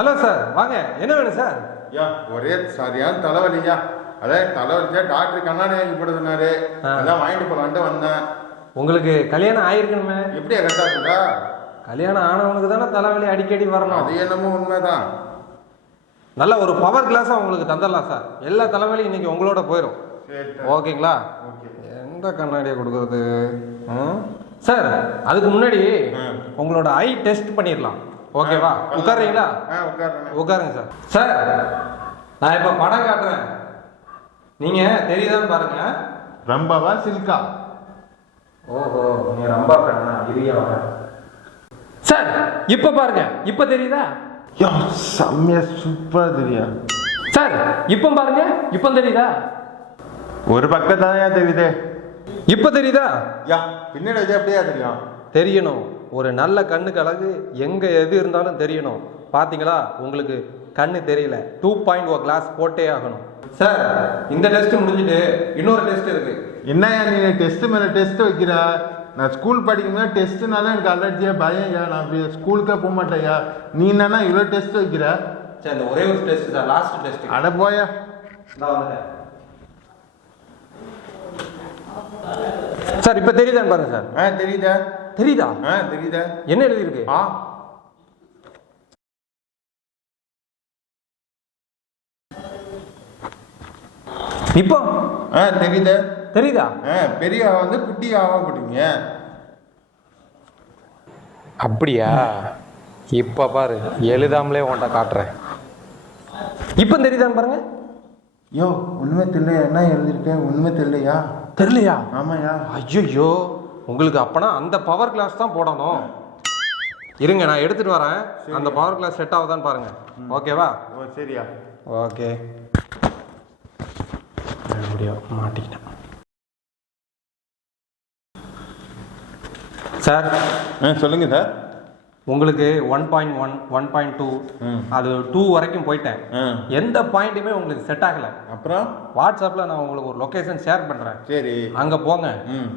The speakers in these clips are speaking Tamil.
ஹலோ சார், வாங்க. என்ன வேணும் சார்? ஐயா ஒரே சரியான தலைவலியா. அதான் தலைவலிச்சா டாக்டர் கண்ணாடி வாங்கி போடுதுனாரு. அதான் வாங்கிட்டு போலான்ட்டு வந்தேன். உங்களுக்கு கல்யாணம் ஆயிருக்கணுமே. எப்படியா கரெக்டா இருக்குதா? கல்யாணம் ஆனவனுக்கு தானே தலைவலி அடிக்கடி வரணும். அது என்னமோ உண்மைதான். நல்ல ஒரு பவர் கிளாஸா உங்களுக்கு தந்துடலாம் சார். எல்லா தலைவலியும் இன்னைக்கு உங்களோட போயிடும். ஓகேங்களா? எந்த கண்ணாடியை கொடுக்கறது சார்? அதுக்கு முன்னாடி உங்களோட ஐ டெஸ்ட் பண்ணிடலாம். ஓகேவா? உட்காருறீங்களா? உட்காருங்க சார். சார், நான் இப்ப படம் காட்டுறேன், நீங்க தெரியுதான்னு பாருங்க. ரம்பாவா சில்கா? ஓஹோ, நீ ரம்பா ஃபேனா? இரியா சார். இப்ப பாருங்க, இப்ப தெரியுதா? செம்மையா சூப்பரா தெரியா சார். இப்ப பாருங்க, இப்ப தெரியுதா? ஒரு பக்கம் தானே தெரியுது. இப்ப தெரியுதா? பின்னாடி வச்சு அப்படியே தெரியும். தெரியணும். ஒரு நல்ல கண்ணுக்கு அழகு எங்க எது இருந்தாலும் தெரியணும். பாத்தீங்களா? உங்களுக்கு கண்ணு தெரியல, 2.0 கிளாஸ் போட்டே ஆகணும். சார், இந்த டெஸ்ட் முடிஞ்சிட்டு இன்னொரு டெஸ்ட் இருக்கு. என்னையா நீ டெஸ்ட் மேல டெஸ்ட் வைக்கிற? நான் ஸ்கூல் படிக்கும்போது டெஸ்ட்னால எனக்கு அலர்ஜியா பயம். நான் ஸ்கூலுக்கே போக மாட்டேயா. நீ என்னன்னா இவ்வளவு டெஸ்ட் வைக்கிற? சார், இந்த ஒரே ஒரு டெஸ்ட் சார், லாஸ்ட் டெஸ்ட். அட போயா. நான் வந்துட்டேன் சார். இப்ப தெரியுதான்னு பாருங்க சார். தெரியுதா? தெரியுதா? தெரியுதா? என்ன எழுதி இருக்கு? இப்போ தெரியுதா? தெரியுதா? பெரிய வந்து குட்டி ஆவா போட்டீங்க. அப்படியா? இப்ப பாரு, எழுதாமலே உன்ட்ட காட்டுறேன். இப்ப தெரியுதான்னு பாருங்க. யோ, உண்மை தெரியலையா? என்ன எழுதிருக்கேன்? உண்மை தெரியலையா? தெரியலையா? ஆமாயா. ஐயோ, உங்களுக்கு அப்பனா அந்த பவர் கிளாஸ் தான் போடணும். இருங்க, நான் எடுத்துட்டு வரேன். அந்த பவர் கிளாஸ் செட் ஆகுதான்னு பாருங்க. ஓகேவா? சரியா. ஓகே. மாட்டிக்கிட்டேன் சார். சொல்லுங்க சார். உங்களுக்கு 1.1 1.2 அது 2 வரைக்கும் போயிட்டேன். எந்த பாயிண்ட்டுமே உங்களுக்கு செட் ஆகல. அப்புறம் வாட்ஸ்அப்ல நான் உங்களுக்கு ஒரு லொகேஷன் ஷேர் பண்றேன். சரி, அங்க போங்க.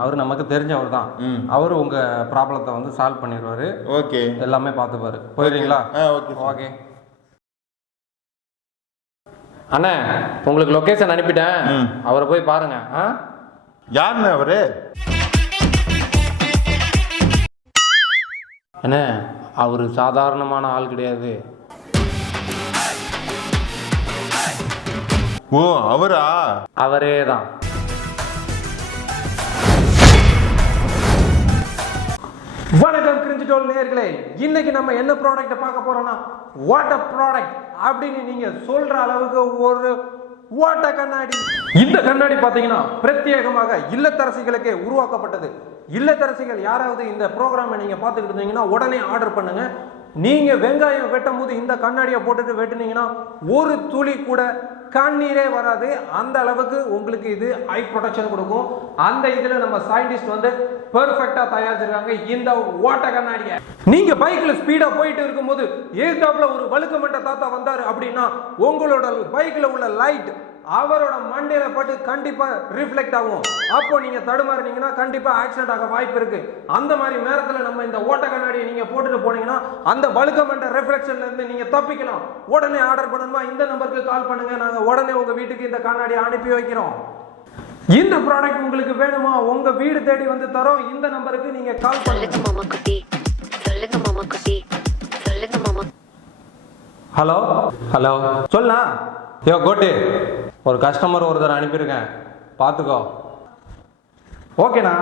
அவரு நமக்கு தெரிஞ்சவர் தான். அவரு உங்க ப்ராப்ளத்தை வந்து சால்வ் பண்ணிடுவாரு. ஓகே, எல்லாமே பார்த்துப்பாரு. போயிடுறீங்களா? ஓகே. அண்ணா, உங்களுக்கு லொகேஷன் அனுப்பிட்டேன். அவரை போய் பாருங்க. யாருன்னு அவரு? என்ன, அவரு சாதாரணமான ஆள் கிடையாது. ஓ, அவரா? அவரே தான். வணக்கம் கிரிஞ்சிட்டோல் நேயர்களே. இன்னைக்கு நம்ம என்ன ப்ராடக்ட் பார்க்க போறோம்னா, வாட்டர் ப்ராடக்ட் அப்படின்னு நீங்க சொல்ற அளவுக்கு ஒரு வாட்டர் கண்ணாடி. இந்த கண்ணாடி பாத்தீங்கன்னா பிரத்யேகமாக இல்லத்தரசிகளுக்கே உருவாக்கப்பட்டது. இல்லத்தரசிகள் யாராவது இந்த ப்ரோக்ராமை நீங்க பார்த்துக்கிட்டு இருந்தீங்கன்னா உடனே ஆர்டர் பண்ணுங்க. நீங்க வெங்காயம் வெட்டும் போது இந்த கண்ணாடியை போட்டுட்டு வெட்டினீங்கன்னா ஒரு துளி கூட கண்ணீரே வராது. அந்த அளவுக்கு உங்களுக்கு இது ஐ ப்ரொடெக்ஷன் கொடுக்கும். அந்த இதுல நம்ம சயின்டிஸ்ட் வந்து பெர்ஃபெக்ட்டா தயாரிச்சிருக்காங்க இந்த வாட்டர் கண்ணாடியை. நீங்க பைக்ல ஸ்பீடா போயிட்டு இருக்கும்போது ஏத்தாப்புல ஒரு வழுக்கமட்ட தாத்தா வந்தாரு அப்படின்னா உங்களோட பைக்ல உள்ள லைட் அவரோட மண்டையில பட்டு கண்டிப்பா ரிஃப்ளெக்ட் ஆகும். அப்போ நீங்க தடுமாறினீங்கன்னா கண்டிப்பா ஆக்சிடென்ட் ஆக வாய்ப்பு இருக்கு. அந்த மாதிரி நேரத்துல நம்ம இந்த ஓட்ட கண்ணாடியை நீங்க போட்டுட்டு போனீங்கன்னா அந்த வழுக்கமண்ட ரிஃப்ளெக்ஷன்ல இருந்து நீங்க தப்பிக்கலாம். உடனே ஆர்டர் பண்ணணுமா? இந்த நம்பருக்கு கால் பண்ணுங்க. நாங்க உடனே உங்க வீட்டுக்கு இந்த கண்ணாடியை அனுப்பி வைக்கிறோம். இந்த ப்ராடக்ட் உங்களுக்கு வேணுமா? உங்க வீடு தேடி வந்து தரோம். இந்த நம்பருக்கு நீங்க கால் பண்ணுங்க. ஹலோ ஹலோ, சொல்லா. யோ கோட்டு, ஒரு கஸ்டமர் ஒருத்தர் அனுப்பியிருக்கேன், பார்த்துக்கோ. ஓகேண்ணா,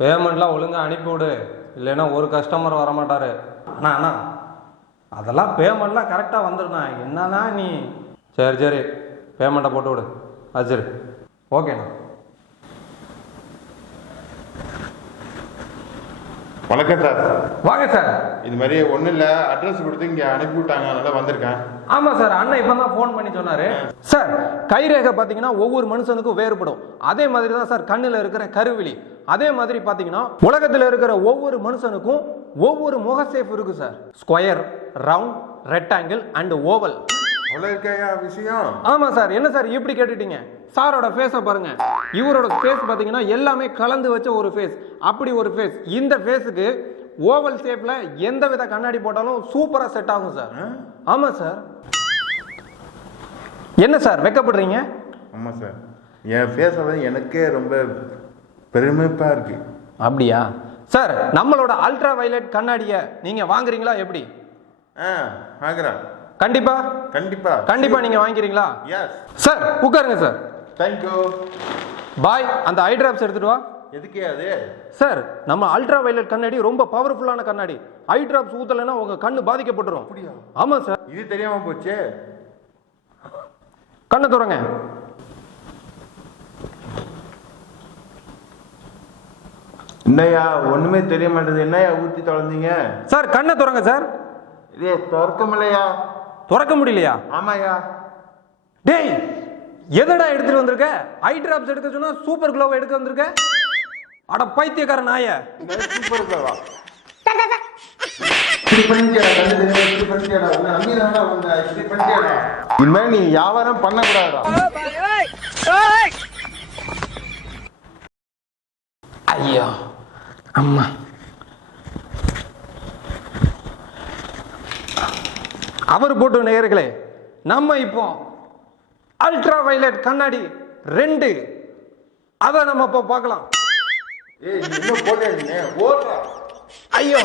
பேமெண்ட்லாம் ஒழுங்காக அனுப்பிவிடு, இல்லைன்னா ஒரு கஸ்டமர் வரமாட்டார். அண்ணா அண்ணா, அதெல்லாம் பேமெண்ட்லாம் கரெக்டாக வந்துடுண்ணா. என்னன்னா நீ? சரி, பேமெண்ட்டை போட்டு விடு. சரி, ஓகேண்ணா. வணக்கம் சார். வாங்க சார். இது மாதிரி ஒன்றும் இல்லை, அட்ரஸ் கொடுத்து இங்கே அனுப்பி விட்டாங்க, அதனால வந்திருக்கேன். ஆமாம் சார், அண்ணன் இப்போ தான் ஃபோன் பண்ணி சொன்னார். சார், கைரேகை பார்த்தீங்கன்னா ஒவ்வொரு மனுஷனுக்கும் வேறுபடும். அதே மாதிரி தான் சார் கண்ணில் இருக்கிற கருவிழி. அதே மாதிரி பார்த்தீங்கன்னா உலகத்தில் இருக்கிற ஒவ்வொரு மனுஷனுக்கும் ஒவ்வொரு முகசேஃப் இருக்கு sir. Square, round, rectangle and oval. விஷயம். ஆமா சார். என்ன சார் இப்படி கேட்டுட்டீங்க? சாரோட ஃபேஸை பாருங்க. இவரோட ஃபேஸ் பாத்தீங்கன்னா எல்லாமே கலந்து வச்ச ஒரு ஃபேஸ். அப்படி ஒரு ஃபேஸ். இந்த ஃபேஸுக்கு ஓவல் ஷேப்ல எந்த வித கண்ணாடி போட்டாலும் சூப்பரா செட் ஆகும் சார். ஆமா சார். என்ன சார் வெக்கப்படுறீங்க? ஆமா சார், என் ஃபேஸை வந்து எனக்கே ரொம்ப பெருமைப்பா இருக்கு. அப்படியா சார்? நம்மளோட அல்ட்ரா வயலட் கண்ணாடியை நீங்க வாங்குறீங்களா எப்படி? வாங்குறேன். கண்டிப்பா கண்டிப்பா கண்டிப்பா நீங்க வாங்கிக்கிறீங்களா? எஸ் சார் உட்காருங்க சார். தேங்க்யூ. பாய், அந்த ஐ டிராப்ஸ் எடுத்துட்டு வா. எதுக்கே அது? சார், நம்ம அல்ட்ரா வயலட் கண்ணாடி ரொம்ப பவர்ஃபுல்லான கண்ணாடி. ஐ டிராப்ஸ் ஊத்தலைன்னா உங்க கண்ணு பாதிக்கப்பட்டுரும். அப்படியா? ஆமா சார். இது தெரியாம போச்சு. கண்ணை துறங்க. என்னையா ஒண்ணுமே தெரிய மாட்டேது, என்னையா ஊத்தி தொலைஞ்சீங்க? சார் கண்ணை துறங்க சார். இதே திறக்கமில்லையா? துறக்க முடியலையா? ஆமாயா. டேய், எதடா எடுத்துட்டு வந்திருக்க? ஐ டிராப்ஸ் எடுக்க சொன்னா சூப்பர் க்ளோவ் எடுக்க வந்திருக்க. அட பைத்தியக்கார நாய. சூப்பர் க்ளோவா? இப்படி பண்ணிட்டியாடா, கண்ணு தெரியாம இப்படி பண்ணிட்டியாடா. உன்னை நம்பிதானடா வந்தேன், இப்படி பண்ணிட்டியாடா. இனிமே நீ வியாபாரம் பண்ணக்கூடாதா? ஐயோ அம்மா. அவர் போட்டு நேயர்களே, நம்ம இப்போ அல்ட்ரா வயலட் கண்ணாடி 2 அதை நம்ம இப்போ பார்க்கலாம். ஏய், நீ இன்னும் போடல, நீ ஓடுறா. ஐயோ